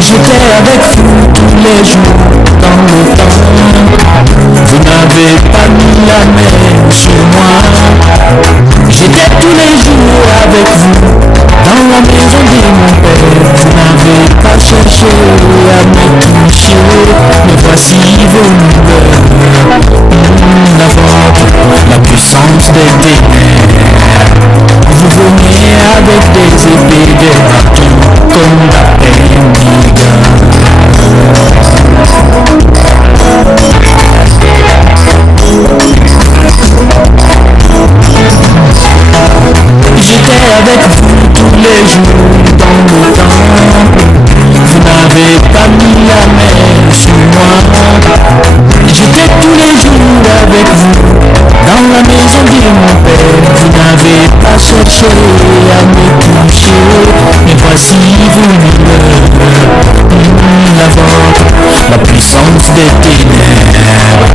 J'étais avec vous tous les jours dans le temps. Vous n'avez pas mis la main sur moi. J'étais tous les jours avec vous dans la maison de mon père. Vous n'avez pas cherché à me toucher. Mais voici vos nouvelles. La vôtre, la puissance des ténèbres. Vous venez avec des épées, des bâtons comme la J'étais avec vous tous les jours dans le temple. Vous n'avez pas mis la main sur moi. J'étais tous les jours avec vous dans la maison de mon père. Vous n'avez pas cherché à me toucher. Mais voici vos lueurs, la vôtre, la puissance des ténèbres.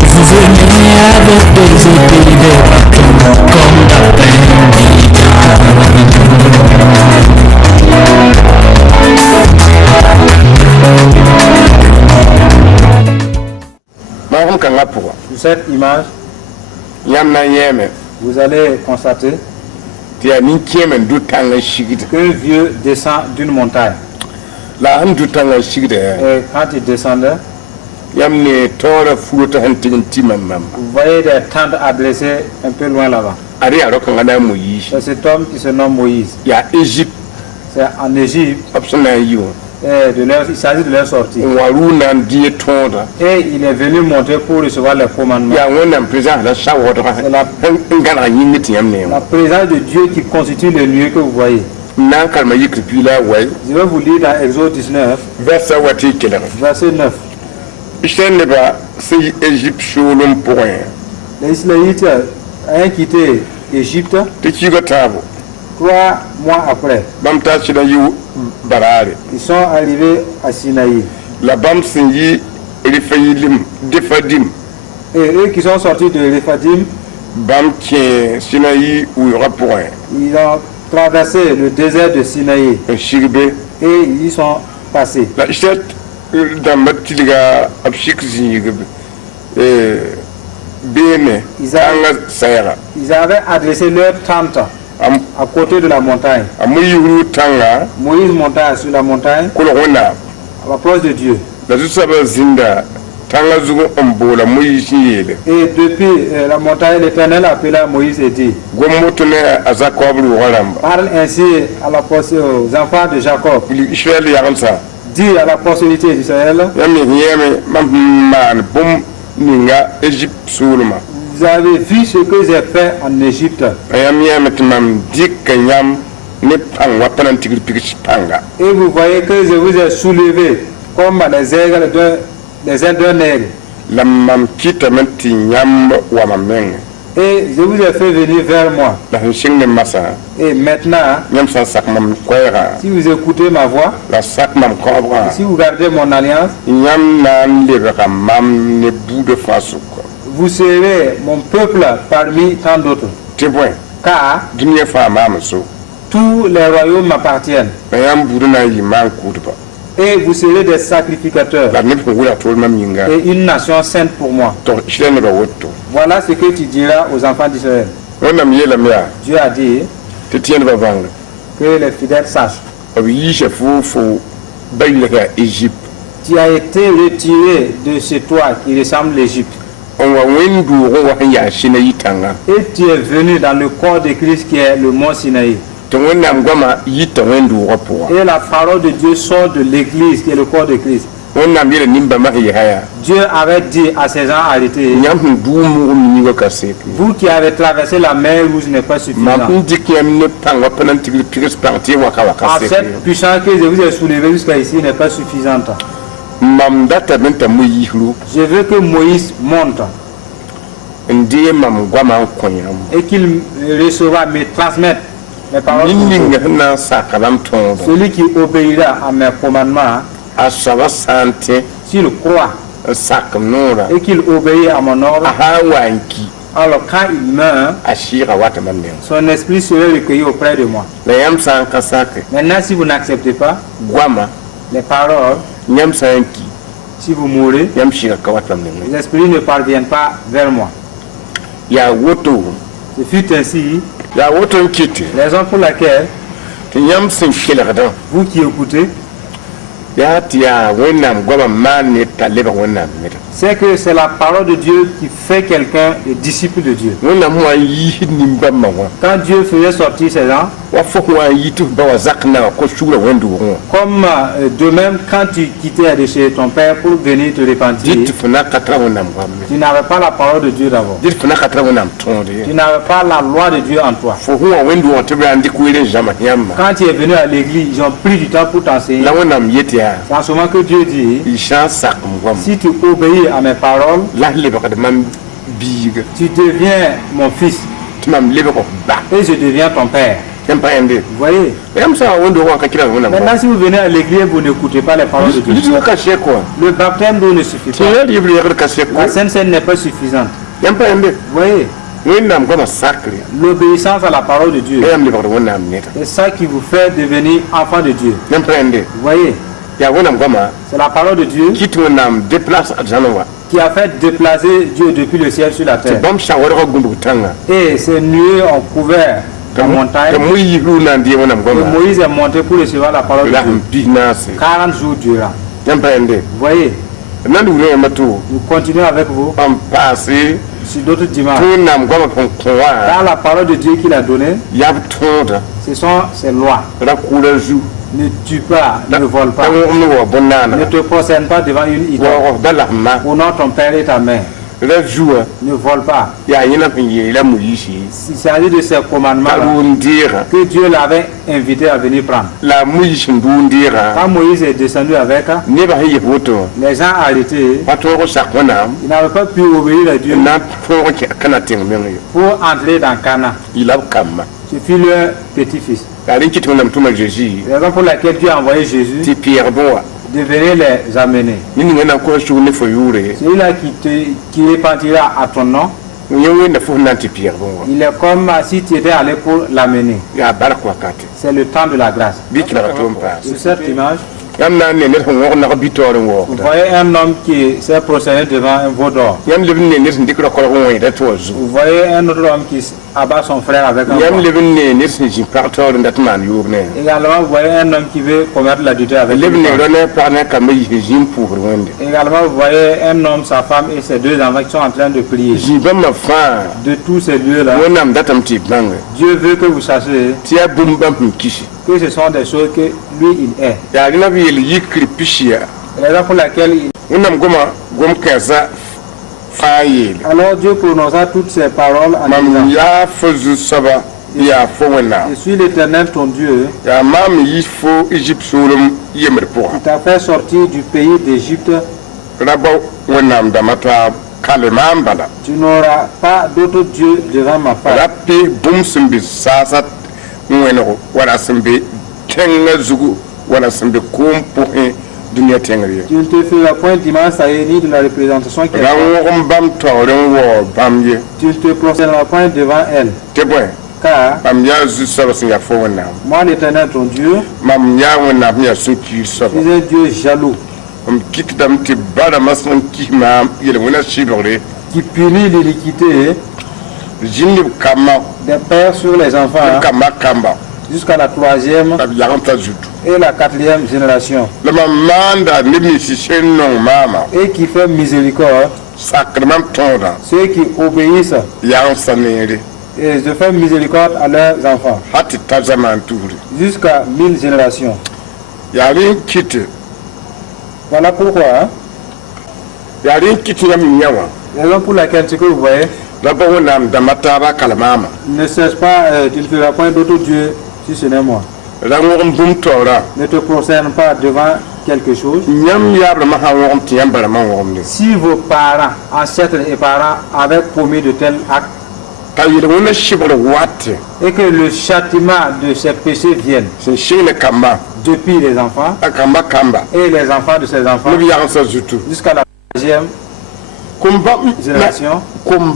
Vous venez avec des épées, des bâtons comme la peine. Sur cette image, vous allez constater qu'un vieux descend d'une montagne. Et quand il descendait, vous voyez des tentes adressées un peu loin là-bas. C'est cet homme qui se nomme Moïse. C'est en Égypte. Il s'agit de leur sortie. Et il est venu monter pour recevoir les commandements. C'est la présence de Dieu qui constitue le lieu que vous voyez. Je vais vous lire dans Exode 19, verset 9. Les Israélites ayant quitté Égypte, 3 mois après, ils sont arrivés à Sinaï. Et eux qui sont sortis de Réphadim, ils ont traversé le désert de Sinaï et ils sont passés. Ils avaient adressé leur tente à côté de la montagne. Moïse monta sur la montagne à l'approche de Dieu. Et depuis la montagne, l'Éternel appela Moïse et dit: parle ainsi aux enfants de Jacob. Dis à la postérité d'Israël: vous avez vu ce que j'ai fait en Égypte. Et vous voyez que je vous ai soulevé comme les aigles d'un aigle. Et je vous ai fait venir vers moi. Et maintenant, si vous écoutez ma voix, si vous gardez mon alliance, vous serez mon peuple parmi tant d'autres. Car tous les royaumes m'appartiennent. Et vous serez des sacrificateurs et une nation sainte pour moi. Voilà ce que tu diras aux enfants d'Israël. Dieu a dit que les fidèles sachent. Tu as été retiré de ce toit qui ressemble à l'Égypte. Et tu es venu dans le corps de Christ qui est le mont Sinaï. Et la parole de Dieu sort de l'église qui est le corps de Christ. Dieu avait dit à ces gens arrêtés: vous qui avez traversé la mer Rouge n'est pas suffisant. Cette puissance que je vous ai soulevée jusqu'à ici n'est pas suffisante. Je veux que Moïse monte et qu'il recevra, me transmette mes paroles celui qui obéira à mes commandements, s'il croit et qu'il obéit à mon ordre, alors quand il meurt, son esprit serait recueilli auprès de moi. Maintenant, si vous n'acceptez pas les paroles, si vous mourrez, les esprits ne parviennent pas vers moi. Ce fut ainsi, raison pour laquelle vous qui écoutez, c'est que c'est la parole de Dieu qui fait quelqu'un le disciple de Dieu. Quand Dieu faisait sortir ses gens, comme de même quand tu quittais de chez ton père pour venir te repentir, tu n'avais pas la parole de Dieu d'abord. Tu n'avais pas la loi de Dieu en toi. Quand tu es venu à l'église, ils ont pris du temps pour t'enseigner. C'est en ce moment que Dieu dit, si tu obéis à mes paroles, tu deviens mon fils et je deviens ton père. Vous voyez? Maintenant, si vous venez à l'église, vous n'écoutez pas les paroles de Dieu. Le baptême d'eau ne suffit pas. La Sainte Seine n'est pas suffisante. Vous voyez? L'obéissance à la parole de Dieu, c'est ça qui vous fait devenir enfant de Dieu. Vous voyez? C'est la parole de Dieu qui a fait déplacer Dieu depuis le ciel sur la terre. Et ces nuées ont couvert la montagne. Et Moïse est monté pour recevoir la parole de Dieu 40 jours durant. Vous voyez? Nous continuons avec vous sur d'autres dimanches. Dans la parole de Dieu qu'il a donnée, ce sont ses lois. Ne tue pas, ne vole pas, ne te prosterne pas devant une idole. Honore ton père et ta mère. Ne vole pas. Il s'agit de ces commandements que Dieu l'avait invité à venir prendre. Quand Moïse est descendu avec, les gens arrêtés, ils n'avaient pas pu obéir à Dieu pour entrer dans Canaan. Ce fut leur petit-fils. La raison pour laquelle Dieu a envoyé Jésus de venir les amener. Celui-là qui repentira à ton nom, il est comme si tu étais allé pour l'amener. C'est le temps de la grâce. Sur cette image, vous voyez un homme qui s'est prosterné devant un veau d'or. Vous voyez un autre homme qui abat son frère avec un veau. Également, vous voyez un homme qui veut commettre l'adultère avec une femme. Également, vous voyez un homme, sa femme et ses deux enfants qui sont en train de prier. De tous ces lieux-là, Dieu veut que vous sachiez que ce sont des choses que lui il est. La raison pour laquelle alors Dieu prononça toutes ces paroles en disant, je suis l'Éternel ton Dieu, qui t'a fait sortir du pays d'Égypte. Tu n'auras pas d'autre Dieu devant ma face. Tu ne te feras point d'image ni de la représentation qui est. Tu ne te prosterneras point devant elle. Car moi l'Éternel ton Dieu, je suis un Dieu jaloux qui punit l'iniquité des pères sur les enfants jusqu'à la 3e et la 4e génération, et qui fait miséricorde ceux qui obéissent, et je fais miséricorde à leurs enfants jusqu'à 1000 générations. Voilà pourquoi raison pour laquelle ce que vous voyez ne cherche pas, tu ne feras point d'autre Dieu si ce n'est moi. Ne te prosterne pas devant quelque chose. Si vos parents, ancêtres et parents avaient commis de tels actes, et que le châtiment de ces péchés vienne depuis les enfants et les enfants de ces enfants jusqu'à la troisième génération. En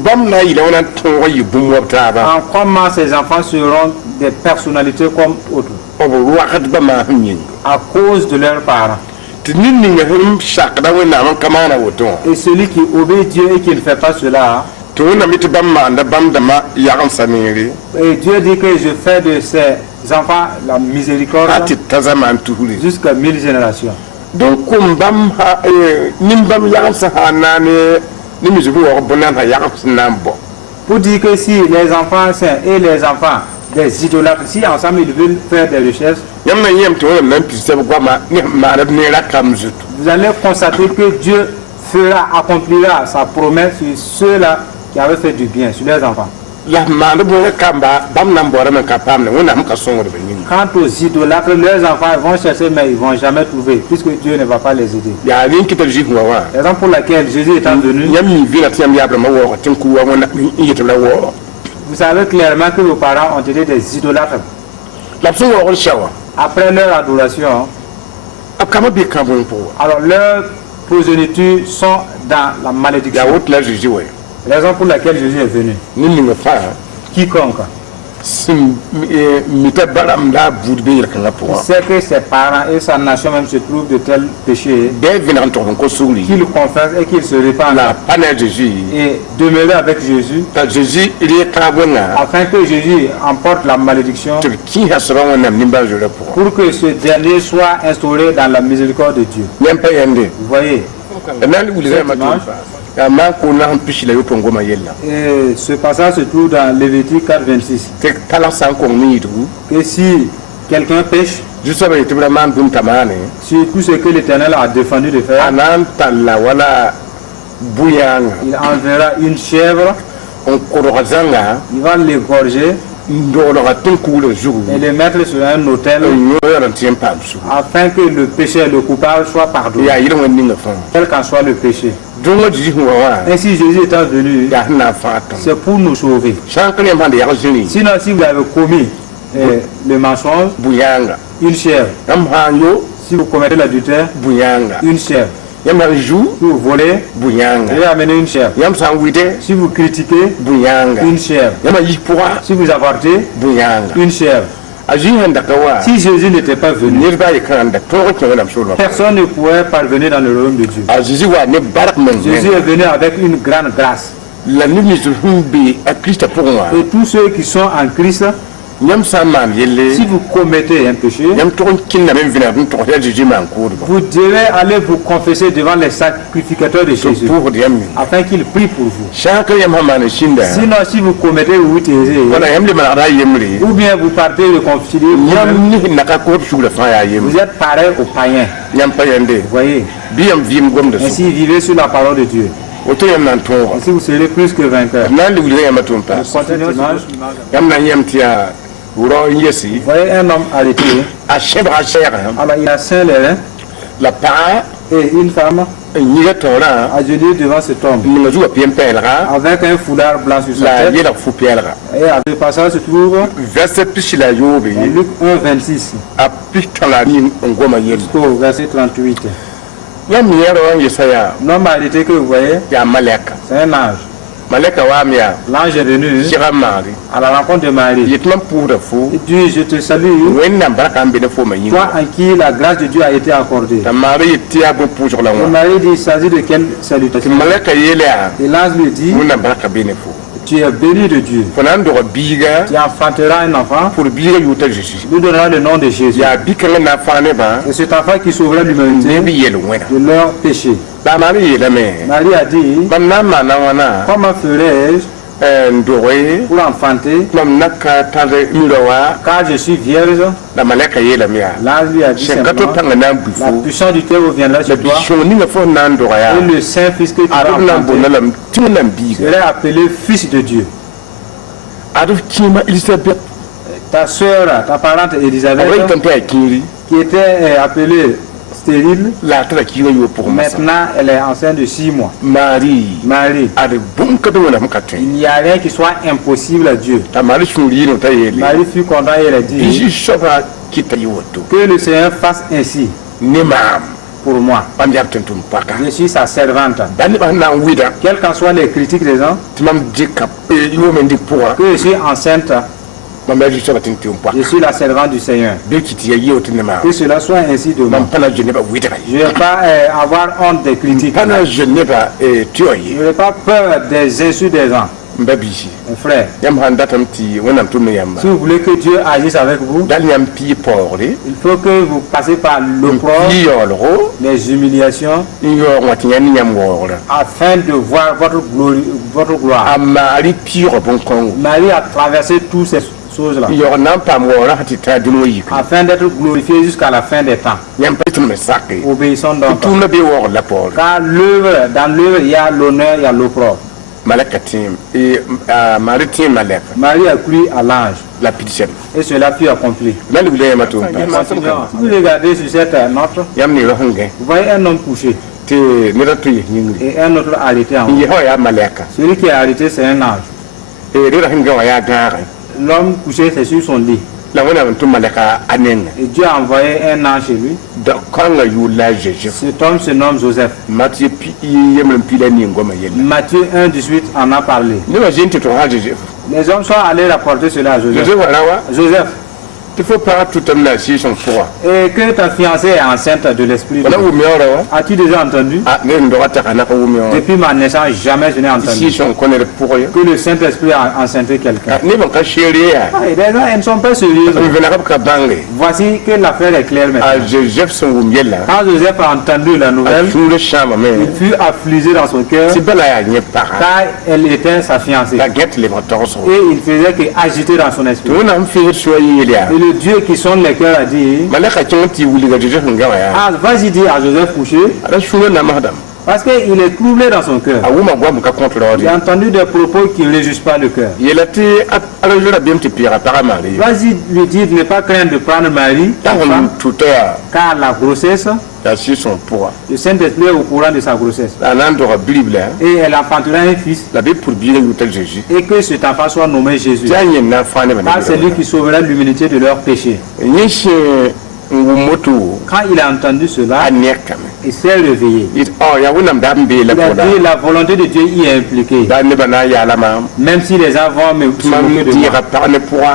comment ces enfants seront des personnalités comme autres à cause de leurs parents. Et celui qui obéit Dieu et qui ne fait pas cela, et Dieu dit que je fais de ces enfants la miséricorde jusqu'à 1000 générations. Donc, pour dire que si les enfants saints et les enfants des idolâtres, si ensemble ils veulent faire des recherches, vous allez constater que Dieu accomplira sa promesse sur ceux-là qui avaient fait du bien, sur leurs enfants. Quant aux idolâtres, leurs enfants vont chercher mais ils ne vont jamais trouver, puisque Dieu ne va pas les aider. Raison pour laquelle Jésus étant venu, vous savez clairement que vos parents ont été des idolâtres. Après leur adoration, alors leurs progénitures sont dans la malédiction. Raison pour laquelle Jésus est venu. Quiconque sait que ses parents et sa nation même se trouvent de tels péchés, qu'il confesse et qu'il se répand et demeurer avec Jésus, afin que Jésus emporte la malédiction, pour que ce dernier soit instauré dans la miséricorde de Dieu. Vous voyez, et ce passage se trouve dans Lévitique 4:26. Que si quelqu'un pêche, sur tout ce que l'Éternel a défendu de faire, il enverra une chèvre, il va l'égorger et le mettre sur un autel afin que le péché, le coupable soit pardonné, quel qu'en soit le péché. Ainsi Jésus est venu, c'est pour nous sauver. Sinon, si vous avez commis le mensonge, une chèvre. Si vous commettez l'adultère, une chèvre. Si vous volez, vous amenez une chèvre. Si vous critiquez, une chèvre. Si vous avortez, une chèvre. Si Jésus n'était pas venu, personne ne pourrait parvenir dans le royaume de Dieu. Jésus est venu avec une grande grâce. Et tous ceux qui sont en Christ, si vous commettez un péché, vous devez aller vous confesser devant les sacrificateurs de Jésus afin qu'ils prient pour vous. Sinon, si vous commettez ou vous taisez, ou bien vous partez réconcilier, vous êtes pareil aux païens. Vous voyez, ainsi vivez sur la parole de Dieu. Ainsi vous serez plus que vainqueurs. Vous voyez un homme arrêté. Alors il a saint les reins. Et une femme agenouillée devant cet homme avec un foulard blanc sur sa tête. Et à ce passage se trouve Luc 1:26 jusqu'au verset 38. L'homme arrêté que vous voyez, c'est un ange. L'ange est venu à la rencontre de Marie. Il dit, je te salue, toi en qui la grâce de Dieu a été accordée. Et Marie dit, il s'agit de quelle salutation? Et l'ange lui dit, tu es béni de Dieu. Tu enfanteras un enfant. Lui donnera le nom de Jésus. Et cet enfant qui sauvera l'humanité de leurs péchés. Marie a dit, comment ferais-je pour enfanter car je suis vierge? L'ange lui a dit simplement, la puissance du Dieu viendra chez toi et le Saint-Fils que tu vas enfanter serait appelé Fils de Dieu. Ta soeur, ta parente Elisabeth, qui était appelée stérile. Maintenant, elle est enceinte de 6 mois. Marie. Il n'y a rien qui soit impossible à Dieu. Marie fut contente et elle a dit que le Seigneur fasse ainsi pour moi. Je suis sa servante. Quelles qu'en soient les critiques des gens, que je suis enceinte, je suis la servante du Seigneur. Que cela soit ainsi de moi. Je ne vais pas avoir honte des critiques. Je n'ai pas peur des insultes des gens. Mes frères, si vous voulez que Dieu agisse avec vous, il faut que vous passez par l'opprobre, les humiliations, afin de voir votre gloire. Marie a traversé toutes ces choses-là, afin d'être glorifié jusqu'à la fin des temps. Obéissons donc. Car dans l'œuvre, il y a l'honneur, il y a l'opprobre. Marie a cru à l'ange. Et cela fut accompli. Vous regardez sur cette note, vous voyez un homme couché et un autre arrêté en haut. Celui qui est arrêté, c'est un ange. L'homme couché, c'est sur son lit. Et Dieu a envoyé un ange chez lui. Cet homme se nomme Joseph. Matthieu 1:18 en a parlé. Les hommes sont allés rapporter cela à Joseph. Joseph, il faut pas tout amener si son poids. Et que ta fiancée est enceinte de l'esprit. As-tu déjà entendu? Depuis ma naissance, jamais je n'ai entendu que le Saint-Esprit a enceinté quelqu'un. Elles ne sont pas sérieuses. Voici que l'affaire est claire maintenant. Quand Joseph a entendu la nouvelle, il fut affligé dans son cœur, car elle était sa fiancée. Et il faisait qu'agiter dans son esprit. Et le Dieu qui sonde les cœurs a dit, vas-y dire à Joseph couché, parce qu'il est troublé dans son cœur. Il a entendu des propos qui ne réjouissent pas le cœur. Vas-y lui dire de ne pas craindre de prendre Marie, car la grossesse, le Saint-Esprit est au courant de sa grossesse. Et elle enfantera un fils. Et que cet enfant soit nommé Jésus. Car c'est lui qui sauvera l'humanité de leurs péchés. Quand il a entendu cela, il s'est réveillé. Il a dit la volonté de Dieu y est impliquée. Même si les gens vont me moquer de moi,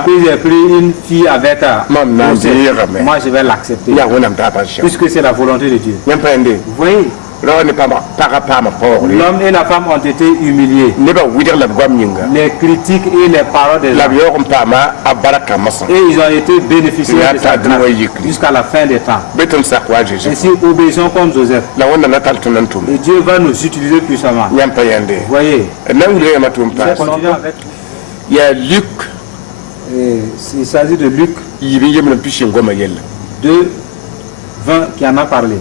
que j'ai pris une fille avec moi je vais l'accepter. Puisque c'est la volonté de Dieu. Vous voyez? L'homme et la femme ont été humiliés. Les critiques et les paroles des gens. Et ils ont été bénéficiaires de sa grâce jusqu'à la fin des temps. Ainsi, obéissons comme Joseph. Et Dieu va nous utiliser puissamment. Vous voyez? Il y a Luc. Il s'agit de Luc 2:20 qui en a parlé.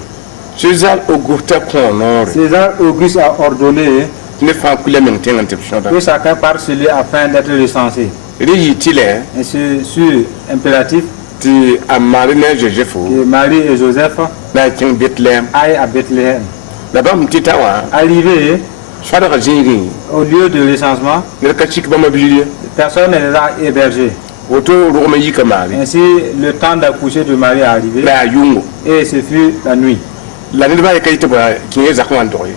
César Auguste a ordonné que chacun parte sur lui afin d'être recensé. Et sur impératif que Marie et Joseph aillent à Bethléem. Arrivé au lieu de recensement, personne ne les a hébergés. Ainsi, le temps d'accoucher de Marie est arrivé et ce fut la nuit.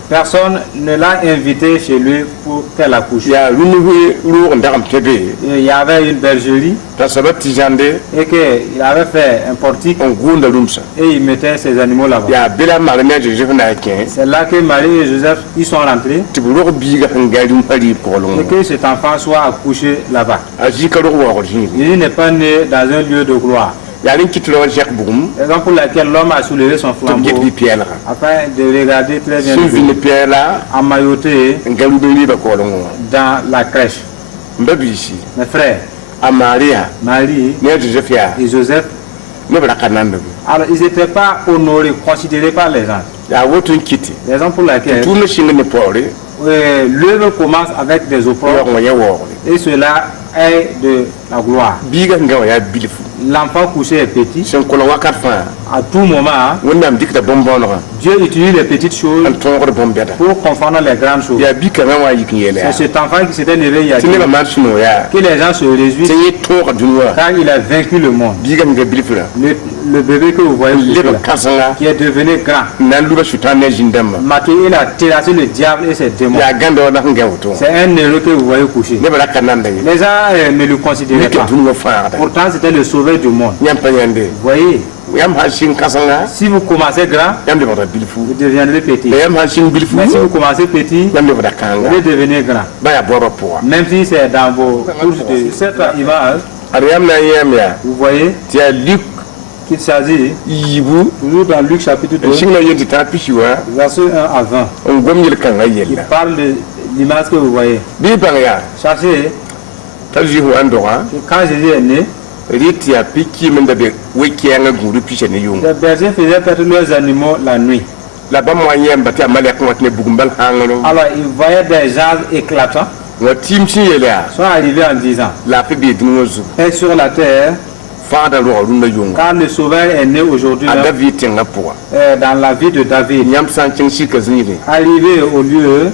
Personne ne l'a invité chez lui pour qu'elle accouche. Il y avait une bergerie et qu'il avait fait un portique et il mettait ses animaux là-bas. C'est là que Marie et Joseph y sont rentrés et que cet enfant soit accouché là-bas. Il n'est pas né dans un lieu de gloire. Raison pour laquelle l'homme a soulevé son flambeau afin de regarder très bien emmailloté dans la crèche. Mes frères, Marie et Joseph, alors ils n'étaient pas honorés, considérés par les gens. Raison pour laquelle l'œuvre commence avec des opprobles et cela est de la gloire. L'enfant couché est petit À tout moment, Dieu utilise les petites choses pour confondre les grandes choses. C'est cet enfant qui s'était levé il y a dit que les gens se réjouissent car il a vaincu le monde. Le bébé que vous voyez qui est devenu grand. Maintenant, il a terrassé le diable et ses démons. C'est un héros que vous voyez couché. Les gens ne le considéraient pas. Pourtant, c'était le sauveur du monde. Vous voyez, si vous commencez grand, vous deviendrez petit. Mais si vous commencez petit, vous allez devenir grand. Même si c'est dans vos courses de cette image, vous voyez qu'il s'agit toujours dans Luc chapitre 2, verset 1 à 20. Il parle de l'image que vous voyez. Sachez que quand Jésus est né, les bergers faisaient perdre leurs animaux la nuit. Alors ils voyaient des jazz éclatants. Sont arrivés en disant, et sur la terre, car le sauveur est né aujourd'hui dans la vie de David. Arrivé au lieu,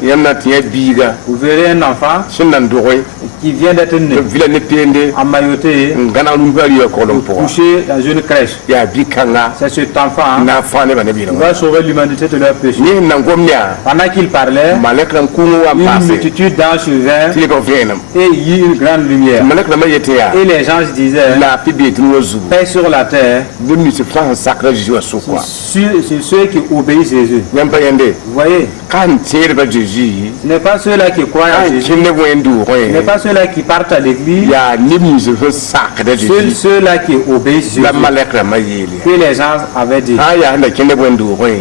vous verrez un enfant qui vient d'être né, emmailloté, couché dans une crèche. C'est cet enfant qui va sauver l'humanité de leurs péchés. Pendant qu'il parlait, une multitude d'anges vint et il y eut une grande lumière. Et les gens disaient, paix sur la terre, sur ceux qui obéissent Jésus. Vous voyez, ce n'est pas ceux-là qui croient à Jésus, ce n'est pas ceux-là qui partent à l'église, ceux-là qui obéissent Jésus, que les gens avaient dit.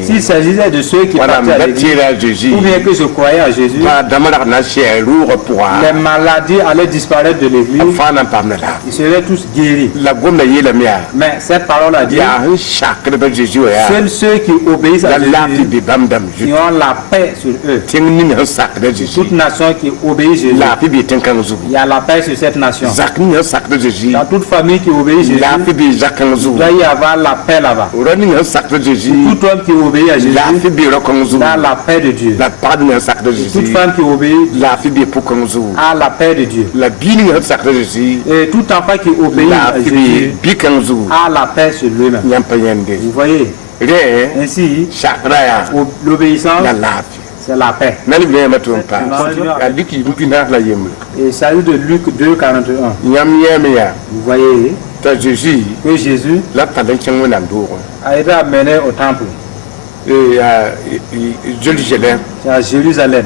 S'il s'agissait de ceux qui partent à l'église, ou bien que je croyais à Jésus, les maladies allaient disparaître de l'église, ils seraient tous guéris. Mais cette parole a dit, seuls ceux qui obéissent à Jésus qui ont la paix sur eux. Toute nation qui obéit Jésus, il y a la paix sur cette nation. Dans toute famille qui obéit Jésus, il doit y avoir la paix là-bas. Tout homme qui obéit à Jésus, a la paix de Dieu. Toute femme qui obéit a la paix de Dieu. Et tout enfant qui obéit à Jésus a la paix sur lui-même. Vous voyez, ainsi, l'obéissance, c'est la paix. Il s'agit de Luc 2, 41. Vous voyez que Jésus a été amené au temple. C'est à Jérusalem.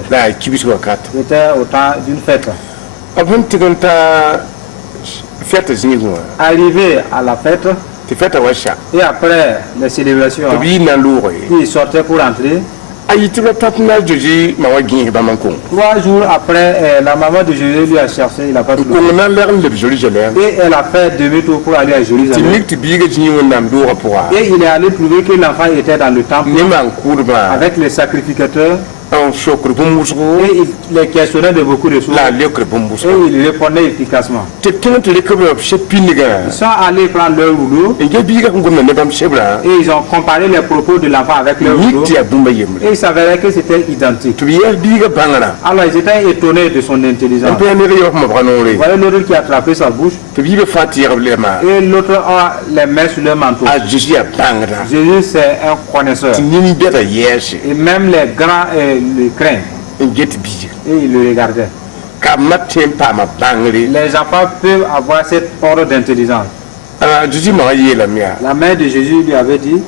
C'était au temps d'une fête. Arrivé à la fête, et après les célébrations, il sortait pour entrer. 3 jours après, la maman de Jésus lui a cherché, il n'a pas trouvé. Et elle a fait demi-tour pour aller à Jérusalem. Et il est allé trouver que l'enfant était dans le temple avec les sacrificateurs. Et il les questionnait de beaucoup de choses. Et il répondait efficacement. Ils sont allés prendre leur rouleau. Et ils ont comparé les propos de l'enfant avec leur rouleau. Et il s'avérait que c'était identique. Alors ils étaient étonnés de son intelligence. Vous voyez l'autre qui a attrapé sa bouche. Et l'autre a les mains sur le manteau. Jésus c'est un connaisseur. Et même les grands le craignent. Et ils le regardaient. Les enfants peuvent avoir cette ordre d'intelligence. La mère de Jésus lui avait dit,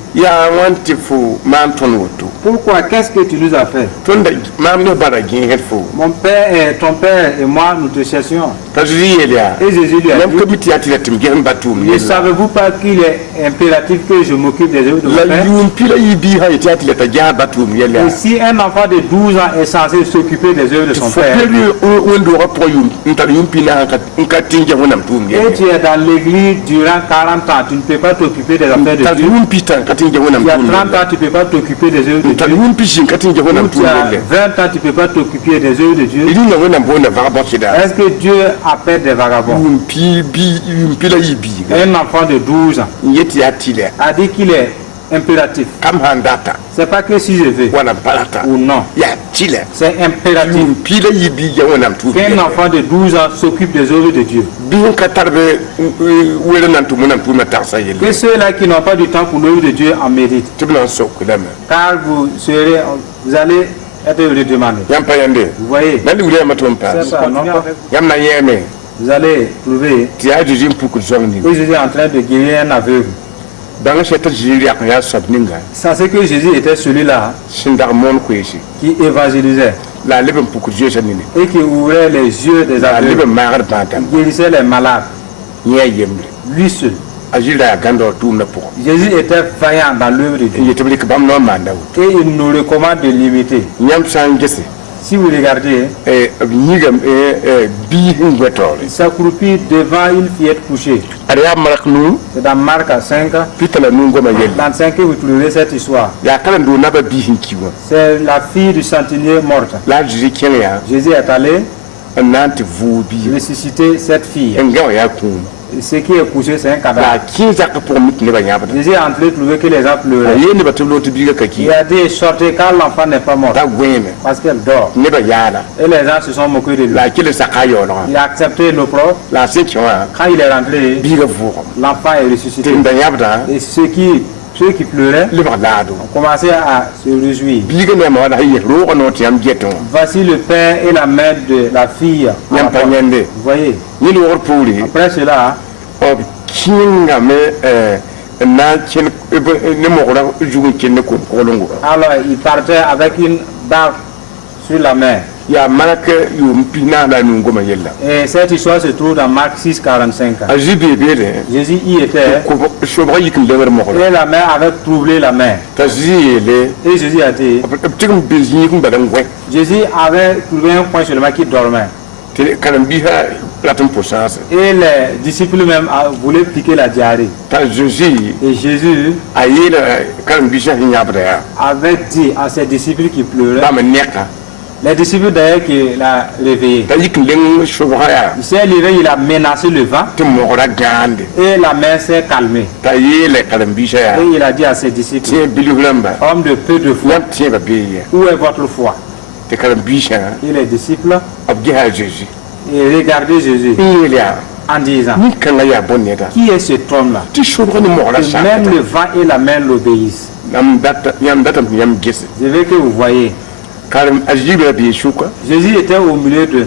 pourquoi, qu'est-ce que tu nous as fait? Mon père, ton père et moi, nous te cherchions. Et Jésus lui a dit, ne savez-vous pas qu'il est impératif que je m'occupe des œuvres de mon père? Et si un enfant de 12 ans est censé s'occuper des œuvres de son père, et tu es dans l'église durant 40 ans, tu ne peux pas t'occuper des affaires de Dieu. Il y a 30 ans, tu ne peux pas t'occuper des œuvres de Dieu. Il y a 20 ans, tu ne peux pas t'occuper des œuvres de Dieu. Est-ce que Dieu appelle des vagabonds? Un enfant de 12 ans a dit qu'il est impératif. C'est pas que si je veux ou non. C'est impératif. Qu'un enfant de 12 ans s'occupe des œuvres de Dieu. Que ceux-là qui n'ont pas du temps pour l'œuvre de Dieu en méritent. Car vous allez être redemandé. Vous voyez? C'est ça, non? Vous allez trouver que Jésus est en train de guérir un aveugle. Ça c'est que Jésus était celui-là qui évangélisait et qui ouvrait les yeux des aveugles, qui guérissait les malades. Lui seul. Jésus était vaillant dans l'œuvre de Dieu et il nous recommande de l'imiter. Si vous regardez, il s'accroupit devant une fillette couchée. C'est dans Marc 5. Dans 5, vous trouvez cette histoire. C'est la fille du centenier morte. Jésus est allé ressusciter cette fille. Ce qui est couché, c'est un cadavre. Jésus est entré trouver que les gens pleuraient. Il a dit sortez car l'enfant n'est pas mort. Parce qu'elle dort. Et les gens se sont moqués de lui. Il a accepté l'opprobre. Quand il est rentré, l'enfant est ressuscité. Et ceux qui pleuraient ont commencé à se réjouir. Voici le père et la mère de la fille. Vous voyez? Après cela, alors il partait avec une barque sur la mer. Et cette histoire se trouve dans Marc 6, 45. Jésus y était. Et la mer avait troublé la mer. Et Jésus a dit. Jésus avait trouvé un point seulement qui dormait. Et les disciples même voulaient piquer la diarrhée. Et Jésus avait dit à ses disciples qui pleuraient. Les disciples d'ailleurs qui l'a réveillé. Il s'est levé, il a menacé le vent. Et la mer s'est calmée. Et il a dit à ses disciples, hommes de peu de foi, où est votre foi? Et les disciples et regardez Jésus en disant, qui est cet homme-là? Que même le vent et la mer l'obéissent. Je veux que vous voyez. Jésus était au milieu d'eux.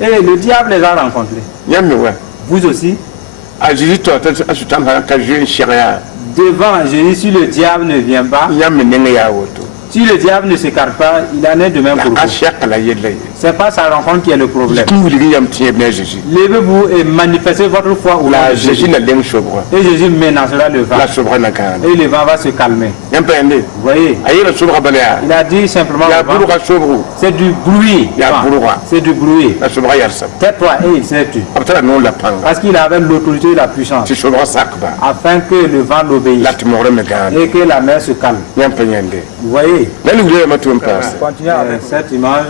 Et le diable les a rencontrés. Vous aussi. Devant Jésus, si le diable ne vient pas, si le diable ne s'écarte pas, il en est de même pour vous. C'est pas sa rencontre qui est le problème. Levez-vous et manifestez votre foi au nom de Jésus. Et Jésus menacera le vent. Et le vent va se calmer. Vous voyez? Il a dit simplement, c'est du bruit. C'est du bruit. Tais-toi et il s'est tu. Parce qu'il avait l'autorité et la puissance. Afin que le vent l'obéisse. Et que la mer se calme. Vous voyez? Continuez avec cette image.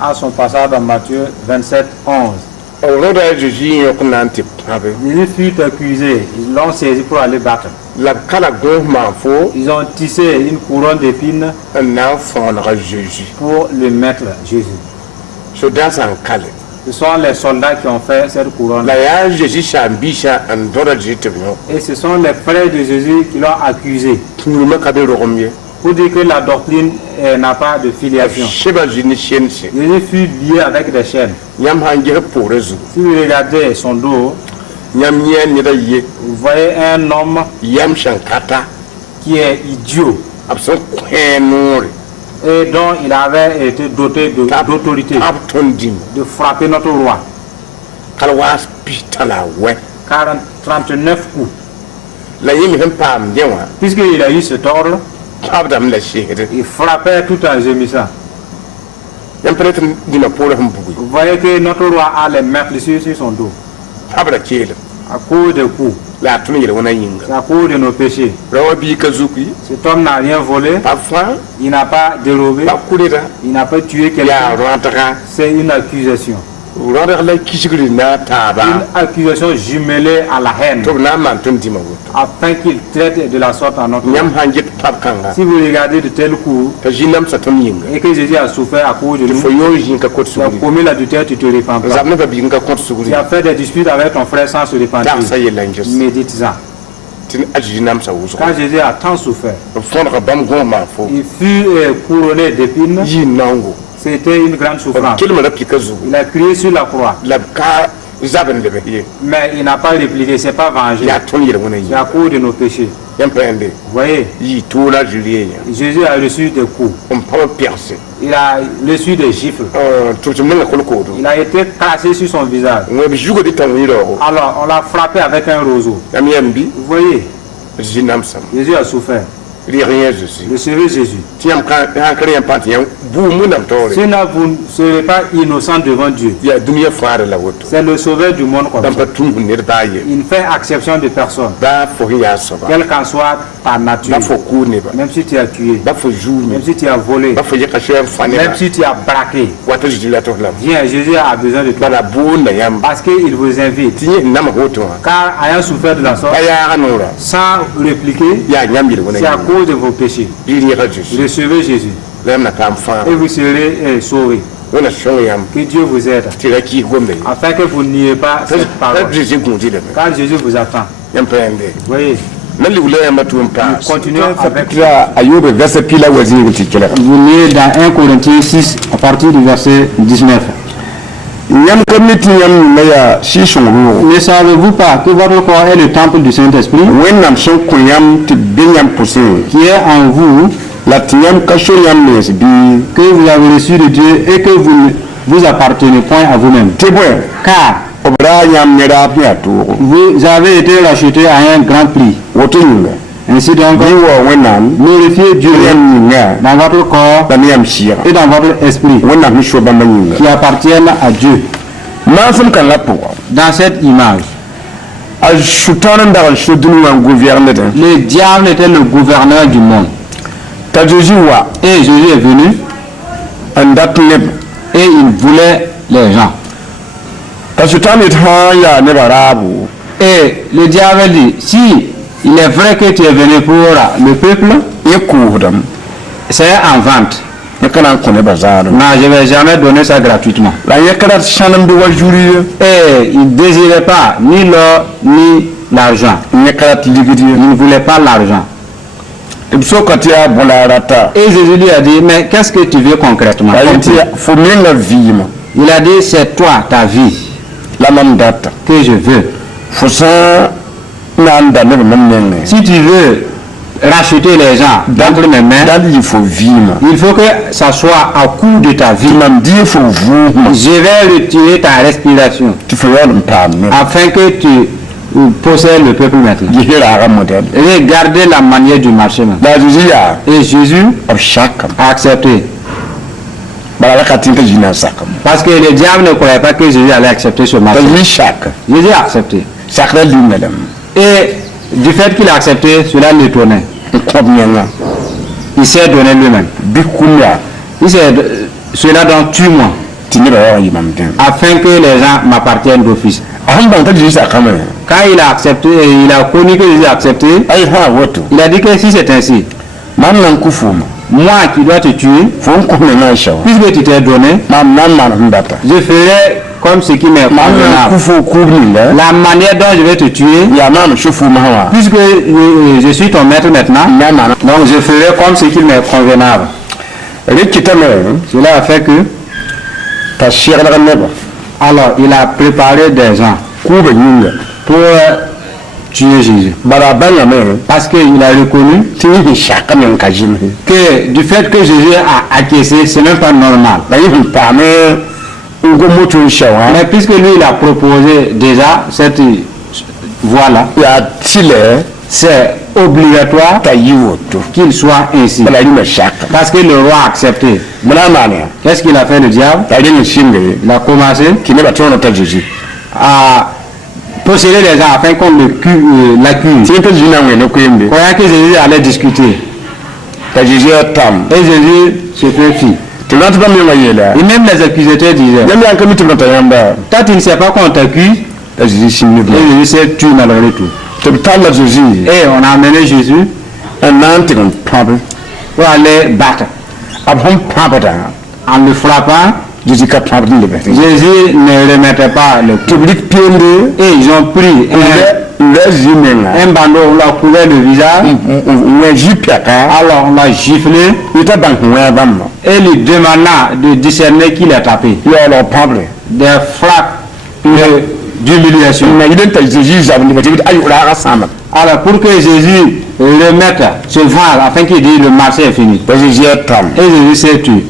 À son passage dans Matthieu 27, 11. Jésus fut accusé. Ils l'ont saisi pour aller battre. Ils ont tissé une couronne d'épines pour le mettre Jésus. Ce sont les soldats qui ont fait cette couronne. Et ce sont les frères de Jésus qui l'ont accusé. Pour dire que la doctrine n'a pas de filiation. Jésus fut lié avec des chaînes. Si vous regardez son dos, vous voyez un homme qui est idiot. Et dont il avait été doté d'autorité de frapper notre roi. 39 coups. Puisqu'il a eu cet ordre, il frappait tout en gémissant. Vous voyez que notre roi a les mains sur son dos. À cause des coups. C'est à cause de nos péchés. Cet homme n'a rien volé. Il n'a pas dérobé. Il n'a pas tué quelqu'un. C'est une accusation. Une accusation jumelée à la haine, afin qu'il traite de la sorte en autre. Si vous regardez de tels coups et que Jésus a souffert à cause de nous, tu as commis l'adultère, tu te repens pas. Tu as fait des disputes avec ton frère sans se repentir. Médite-en. Quand Jésus a tant souffert, il fut couronné d'épines. C'était une grande souffrance. Il a crié sur la croix. Mais il n'a pas répliqué, c'est pas vengé. C'est à cause de nos péchés. Vous voyez, Jésus a reçu des coups. Il a reçu des gifles. Il a été cassé sur son visage. Alors on l'a frappé avec un roseau. Vous voyez, Jésus a souffert. Recevez Jésus. Sinon, vous ne serez pas innocent devant Dieu. C'est le sauveur du monde comme ça. Il ne fait exception de personne. Quelle qu'en soit ta nature. Même si tu as tué, même si tu as volé, même si tu as braqué. Viens, Jésus a besoin de toi. Parce qu'il vous invite. Car ayant souffert de la sorte, sans répliquer, c'est à cause de vos péchés. Recevez Jésus et vous serez sauvés. Que Dieu vous aide afin que vous n'ayez pas cette parole, car Jésus vous attend. Vous voyez, continuons avec vous lisez dans 1 Corinthiens 6 à partir du verset 19. Ne savez-vous pas que votre corps est le temple du Saint-Esprit qui est en vous, que vous avez reçu de Dieu et que vous ne vous appartenez point à vous-même? Car vous avez été rachetés à un grand prix. Ainsi donc, glorifiez Dieu dans votre corps et dans votre esprit qui appartiennent à Dieu. Dans cette image, le diable était le gouverneur du monde. Et Jésus est venu et il voulait les gens. Et le diable dit, si il est vrai que tu es venu pour le peuple, c'est en vente. Non, je ne vais jamais donner ça gratuitement. Et il ne désirait pas ni l'or ni l'argent. Il ne voulait pas l'argent. Et Jésus lui a dit, mais qu'est-ce que tu veux concrètement? Il a dit, c'est toi, ta vie, que je veux. Si tu veux racheter les gens d'entre mes mains, il faut que ça soit à coup de ta vie. Je vais retirer ta respiration afin que tu possèdes le peuple maintenant. Et garder la manière du marché. Et Jésus a accepté. Parce que le diable ne croyait pas que Jésus allait accepter ce marché. Jésus a accepté. Et du fait qu'il a accepté, cela l'étonnait. Il s'est donné lui-même. Il s'est cela donc tue-moi, afin que les gens m'appartiennent d'office. Quand il a accepté, il a connu que Jésus a accepté, il a dit que si c'est ainsi, moi qui dois te tuer, puisque tu t'es donné, je ferai comme ce qui m'est convenable. La manière dont je vais te tuer, puisque je suis ton maître maintenant, donc je ferai comme ce qui m'est convenable. Cela a fait que, alors il a préparé des gens pour tuer Jésus. Parce qu'il a reconnu que du fait que Jésus a acquiescé, ce n'est pas normal. Mais puisque lui il a proposé déjà cette voie-là, c'est obligatoire qu'il soit ainsi. Parce que le roi a accepté. Qu'est-ce qu'il a fait le diable? Il a commencé à posséder les gens afin qu'on l'accuse. Croyant que Jésus allait discuter. Et Jésus se fait fi. Et même les accusateurs disaient, toi tu ne sais pas qu'on t'accuse. Et Jésus s'est tué malgré tout. Et on a amené Jésus pour aller battre. En le frappant, Jésus ne remettait pas le coup. Et ils ont pris un bandeau, on l'a couvert le visage. Alors on l'a giflé. Et lui demanda de discerner qui l'a tapé. Des frappes d'humiliation. Alors pour que Jésus remette ce ventre afin qu'il dise le marché est fini. Et Jésus s'est tué.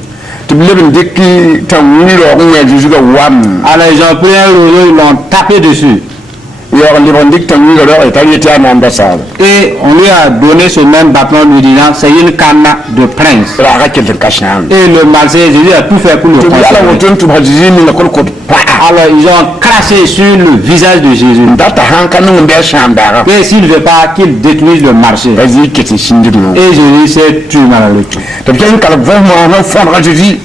Alors ils ont pris un rouleau, ils l'ont tapé dessus. Et on lui a donné ce même bâton lui disant c'est une canne de prince. Et le marché, Jésus a tout fait pour le conserver. Alors ils ont craché sur le visage de Jésus. Et s'il ne veut pas qu'il détruise le marché. Et Jésus s'est tué malgré tout.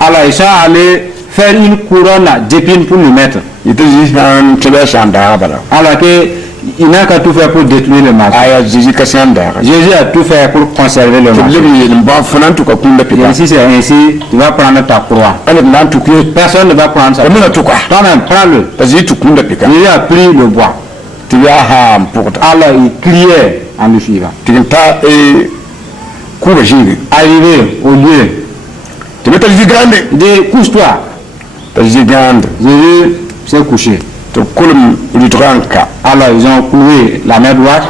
Alors ils sont allés faire une couronne d'épines pour le mettre. Alors qu'il n'a qu'à tout faire pour détruire le marché. Jésus a tout fait pour conserver le marché. Et si c'est ainsi, tu vas prendre ta croix. Personne ne va prendre sa croix. Toi-même, prends-le. Jésus a pris le bois. Alors il criait en le suivant. Arrivé au lieu. Il dit, couche-toi. Jésus s'est couché. Alors ils ont cloué la main droite,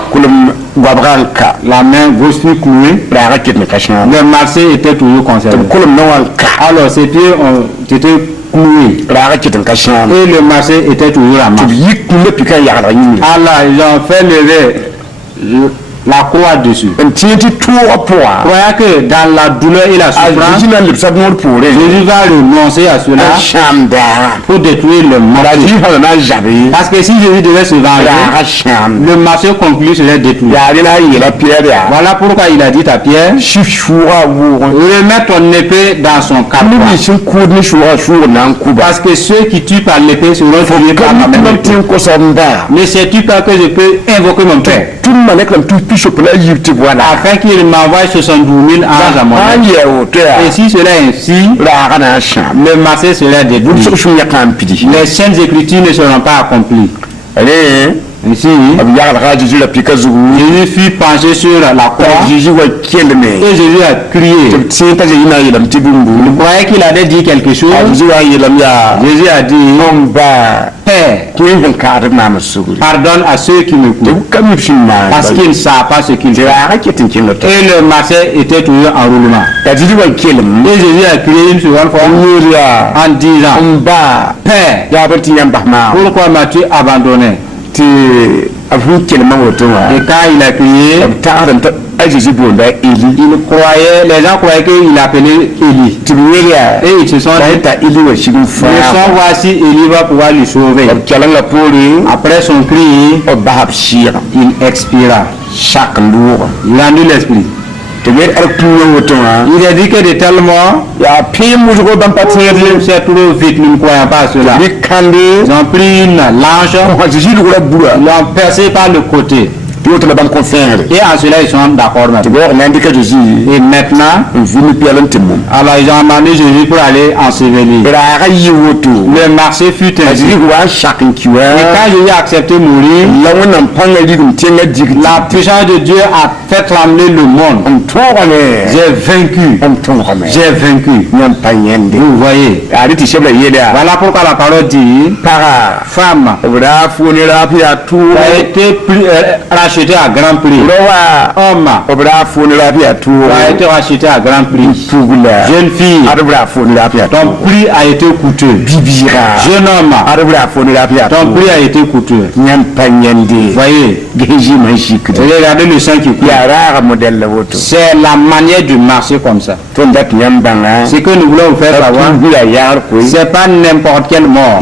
la main gauche fut clouée. Le marché était toujours conservé. Alors ses pieds ont été cloués. Et le marché était toujours à marche. Alors ils ont fait lever la croix dessus. Croyant que dans la douleur et la souffrance, Jésus va renoncer à cela pour détruire le marché. Parce que si Jésus devait se venger, le marché conclu serait détruit. Voilà pourquoi il a dit à Pierre, remets ton épée dans son capote. Parce que ceux qui tuent par l'épée seront tués par la même épée. Ne sais-tu pas que je peux invoquer mon Père afin qu'il m'envoie 72 000 anges à mon aide. Et si cela est ainsi, le marché sera détruit. Les saintes écritures ne seront pas accomplies. Ainsi, Jésus fut penché sur la croix et Jésus a crié. Il croyait qu'il allait dire quelque chose. Jésus a dit, Père, pardonne à ceux qui me courent parce qu'ils ne savent pas ce qu'ils font. Et le marché était toujours en roulement. Et Jésus a crié une seconde fois en disant, Père, pourquoi m'as-tu abandonné? Et quand il a crié, les gens croyaient qu'il appelait Élie. Et ils se sont dit, voici Élie va pouvoir lui sauver. Après son cri, il expira. Il rendit l'esprit. Il a dit que de tels morts, c'est trop vite, nous ne croyons pas à cela. Ils ont pris une lance, ils l'ont percé par le côté. Et en cela, ils sont d'accord maintenant. Et maintenant, alors ils ont demandé Jésus pour aller ensevelir. Le marché fut ainsi. Et quand Jésus a accepté de mourir, la puissance de Dieu a fait trembler le monde. J'ai vaincu. J'ai vaincu. Vous voyez. Voilà pourquoi la parole dit, femme, a été racheté à grand prix. Homme a été racheté à grand prix. Jeune fille, ton prix a été coûteux. Jeune homme, ton prix a été coûteux. Voyez, regardez le sang qui coule. C'est la manière de marcher comme ça. Ce que nous voulons vous faire savoir, c'est pas n'importe quelle mort.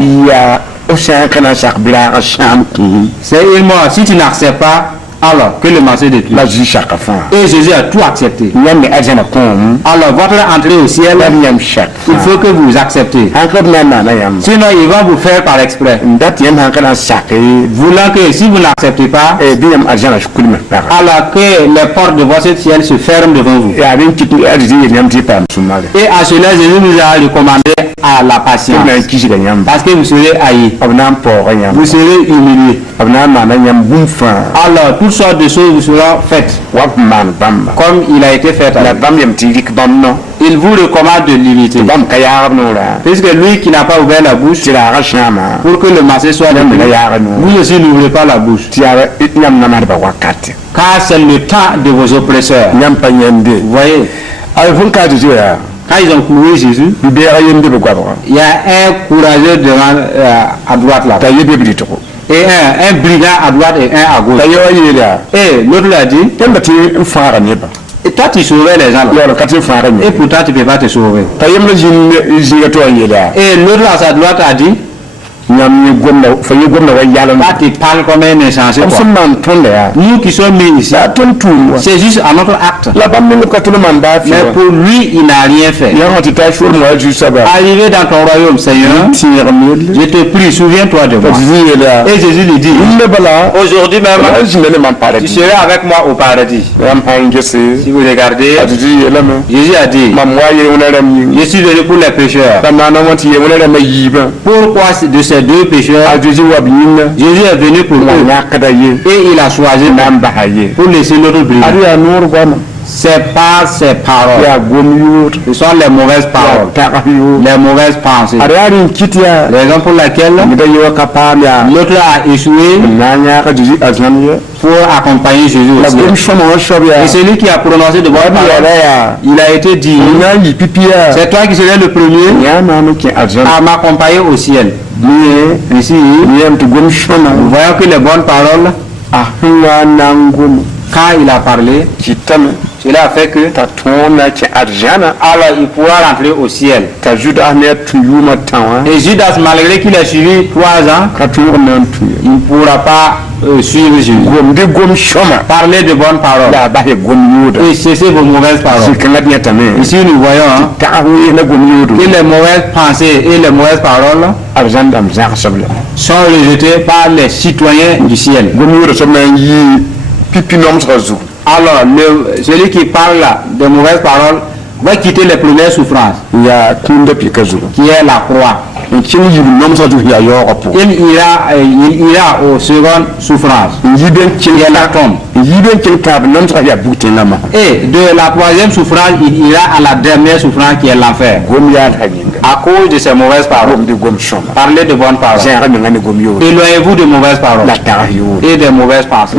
C'est une mort. Si tu n'acceptes pas, Alors que le marché détruit. Et Jésus a tout accepté. Alors votre entrée au ciel, il faut que vous acceptez. Sinon ils vont vous faire par exprès. Voulant que si vous n'acceptez pas, alors que les portes de votre ciel se ferment devant vous. Et à cela Jésus nous a recommandé à la patience. Parce que vous serez haïs. Vous serez humiliés. Alors toutes sortes de choses vous seront faites. Comme il a été fait à il vous recommande de limiter. Puisque lui qui n'a pas ouvert la bouche, pour que le marché soit libre, vous aussi n'ouvrez pas la bouche. Car c'est le temps de vos oppresseurs. Vous voyez, quand ils ont couru Jésus, il y a un courageux devant à droite là. Et un brigand à droite et un à gauche. Et l'autre l'a dit, et toi tu sauvais les gens là. Et pourtant tu ne peux pas te sauver. Et l'autre à sa droite a dit, tu parles comme un insensé. Nous qui sommes mis ici, c'est juste à notre acte. Mais pour lui, il n'a rien fait. Arrivé dans ton royaume, Seigneur, je te prie, souviens-toi de moi. Et Jésus lui dit, aujourd'hui même, tu seras avec moi au paradis. Si vous regardez, Jésus a dit, je suis venu pour les pécheurs. Pourquoi de ces deux pécheurs, Jésus est venu pour eux et il a choisi pour laisser l'autre briller. C'est pas ses paroles, ce sont les mauvaises paroles, les mauvaises pensées. Raison pour laquelle l'autre a échoué pour accompagner Jésus aussi. Et celui qui a prononcé de bonnes paroles, il a été dit, c'est toi qui serais le premier à m'accompagner au ciel. Ici, nous voyons que les bonnes paroles, quand il a parlé, cela a fait que alors il pourra rentrer au ciel. Et Judas, malgré qu'il a suivi 3 ans, il ne pourra pas suivre Jésus. Parler de bonnes paroles et cesser vos mauvaises paroles. Ici nous voyons que les mauvaises pensées et les mauvaises paroles sont rejetées par les citoyens du ciel. Alors, celui qui parle là, de mauvaises paroles va quitter les premières souffrances, qui est la croix. Il ira aux secondes souffrances, qui est la tombe. Et de la troisième souffrance, il ira à la dernière souffrance, qui est l'enfer. À cause de ces mauvaises paroles. Parlez de bonnes paroles. Éloignez-vous de mauvaises paroles et de mauvaises pensées.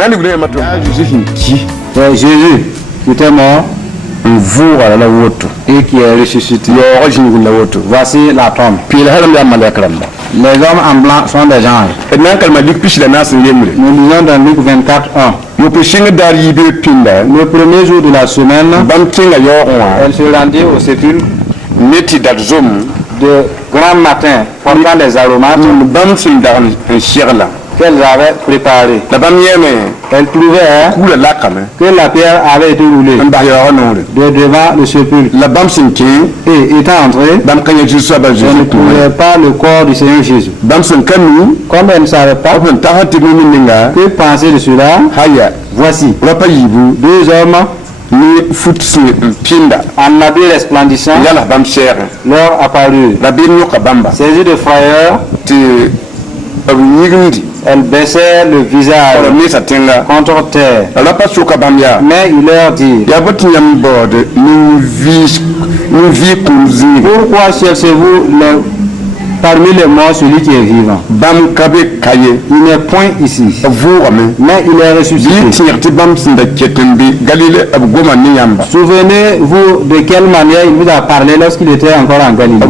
C'est Jésus qui était mort et qui est ressuscité. Voici la tombe. Les hommes en blanc sont des anges. Nous lisons dans Luc 24:1. Le premier jour de la semaine, elle se rendit au sépulcre de grand matin, portant les aromates qu'elles avaient préparées. Elle trouvait que la pierre avait été roulée de devant le sépulcre. Et étant entrée, elle ne trouvait pas le corps du Seigneur Jésus. Comme elle ne savait pas que penser de cela, voici 2 hommes en habit resplendissant leur apparut. Saisie de frayeur, elle baissait le visage contre terre. Mais il leur dit, pourquoi cherchez-vous parmi les morts celui qui est vivant? Il n'est point ici, mais il est ressuscité. Souvenez-vous de quelle manière il vous a parlé lorsqu'il était encore en Galilée.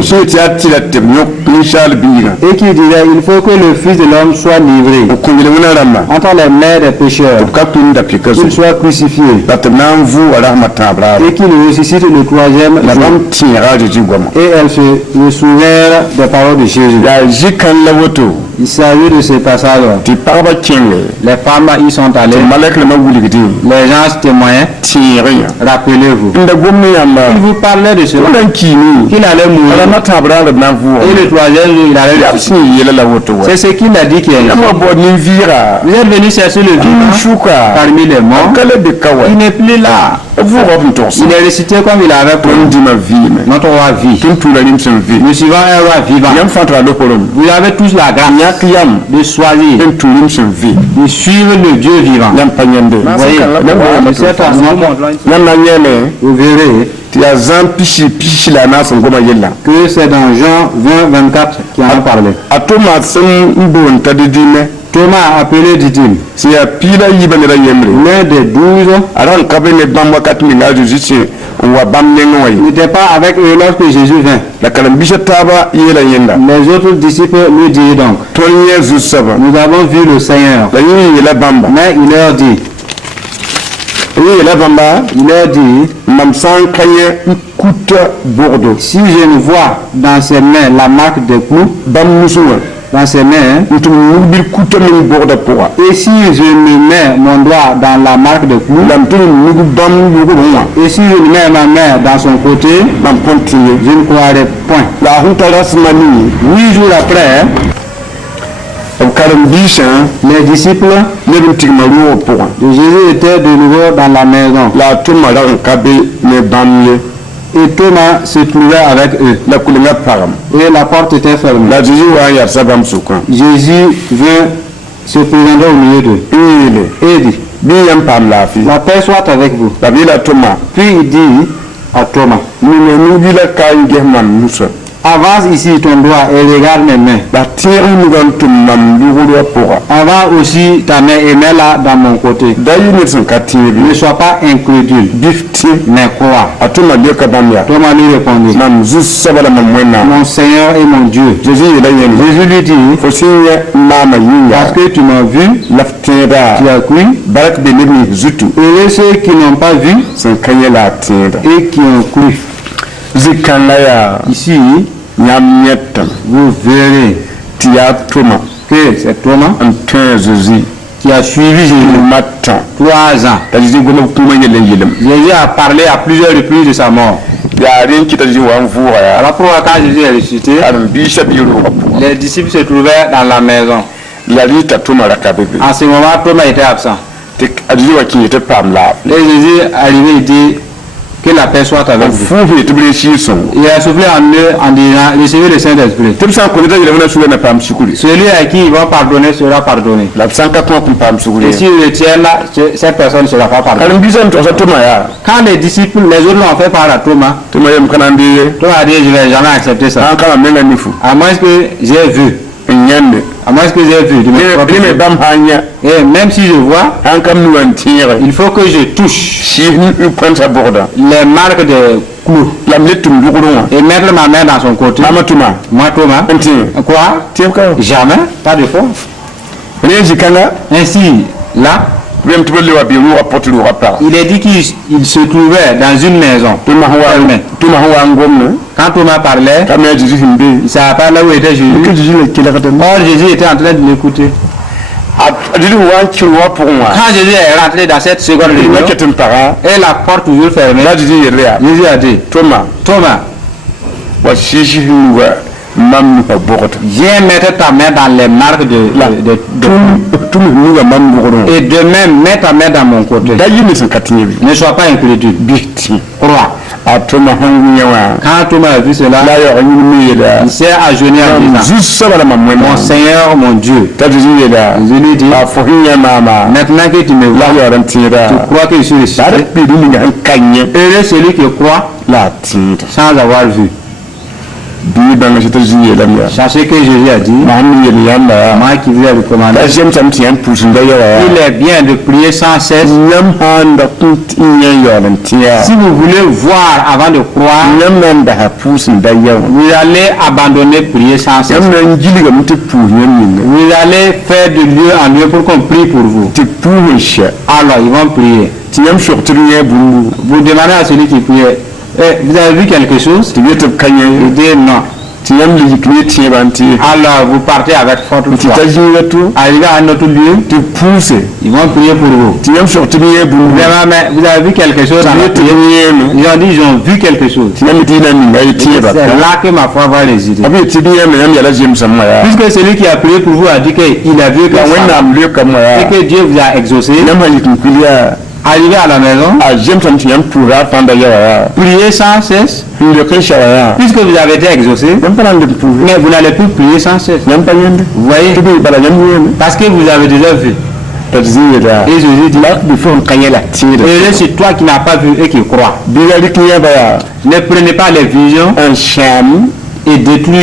Et qui dirait, il faut que le Fils de l'homme soit livré entre les mains des pécheurs, qu'il soit crucifié, et qu'il ressuscite le troisième jour. Et elle se souvient des paroles de Jésus. Il s'agit de ce passage. Les femmes y sont allées. Les gens témoignaient. Rappelez-vous. Il vous parlait de cela. Qu'il allait mourir. Et le troisième jour, il allait ressusciter. C'est ce qu'il a dit qu'il est. Vous êtes venu chercher le vivant parmi les morts. Il n'est plus là. Il est ressuscité comme il avait promis. Notre roi vit. Nous suivons un roi vivant. Vous avez tous la grâce de choisir de suivre le Dieu vivant. Vous verrez que c'est dans Jean 20-24 qui en a parlé. Thomas a appelé Didyme, l'un des 12, n'était pas avec eux lorsque Jésus vint. Les autres disciples lui dirent donc, nous avons vu le Seigneur. Mais il leur dit, si je ne vois dans ses mains la marque des clous, dans ses mains, et si je me mets mon doigt dans la marque de clou, et si je mets ma main dans son côté, je ne croirai point. 8 jours après, les disciples de Jésus étaient de nouveau dans la maison. Et Thomas se trouvait avec eux. Et la porte était fermée. Jésus vint se présenter au milieu d'eux. Et dit, la paix soit avec vous. Puis il dit à Thomas, avance ici ton doigt et regarde mes mains. Avance aussi ta main et mets-la dans mon côté. Ne sois pas incrédule, mais crois. Thomas lui répondit, mon Seigneur et mon Dieu. Jésus lui dit, parce que tu m'as vu, tu as cru. Et ceux qui n'ont pas vu et qui ont cru. Ici, vous verrez que c'est Thomas qui a suivi Jésus 3 ans. Jésus a parlé à plusieurs reprises de sa mort. Alors pourquoi quand Jésus est ressuscité, les disciples se trouvaient dans la maison. En ce moment, Thomas était absent. Et Jésus est arrivé et dit, que la paix soit avec vous. Il a soufflé en eux en disant, recevez le Saint-Esprit. Celui à qui ils vont pardonner sera pardonné. Et si ils retiennent là, cette personne ne sera pas pardonnée. Quand les disciples, les autres l'ont fait par à Thomas, Thomas a dit, je ne vais jamais accepter ça. À moins que j'ai vu. À moins que j'ai vu. Et même si je vois, il faut que je touche les marques de clous et mettre ma main dans son côté. Moi, Thomas. Quoi? Jamais. Pas de foi. Ainsi, là, il est dit qu'il se trouvait dans une maison. Quand Thomas parlait, il ne savait pas là où était Jésus. Or, Jésus était en train de l'écouter. Quand Jésus est rentré dans cette seconde réunion, et la porte toujours fermée, Jésus a dit, Thomas, viens mettre ta main dans les marques de et de même, mets ta main dans mon côté. Ne sois pas incrédule. Crois. Quand Thomas a vu cela, il s'est agenouillé en disant, mon Seigneur, mon Dieu. Je lui dis, maintenant que tu me vois, tu crois que je suis ressuscité. Heureux celui qui croit sans avoir vu. Sachez que Jésus a dit, moi qui vous ai recommandé, il est bien de prier sans cesse. Si vous voulez voir avant de croire, vous allez abandonner prier sans cesse. Vous allez faire de lieu en lieu pour qu'on prie pour vous. Alors ils vont prier. Vous demandez à celui qui prie, vous avez vu quelque chose? Il dit non. Alors vous partez avec forte foi. Arrivez à un autre lieu, ils vont prier pour vous. Vous avez vu quelque chose? Ils ont dit ils ont vu quelque chose. C'est là que ma foi va résider. Puisque celui qui a prié pour vous a dit qu'il a vu que ça, et que Dieu vous a exaucé. Arrivé à la maison, priez sans cesse, puisque vous avez été exaucé, mais vous n'allez plus prier sans cesse. Vous voyez? Parce que vous avez déjà vu. Et Jésus dit, c'est toi qui n'as pas vu et qui crois. Ne prenez pas les visions et détruire.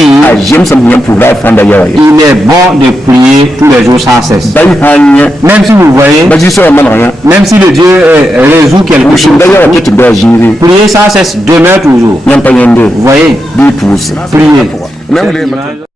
Il est bon de prier tous les jours sans cesse. Même si vous voyez, même si le Dieu résout quelque chose, priez sans cesse demeure toujours. Vous voyez, priez.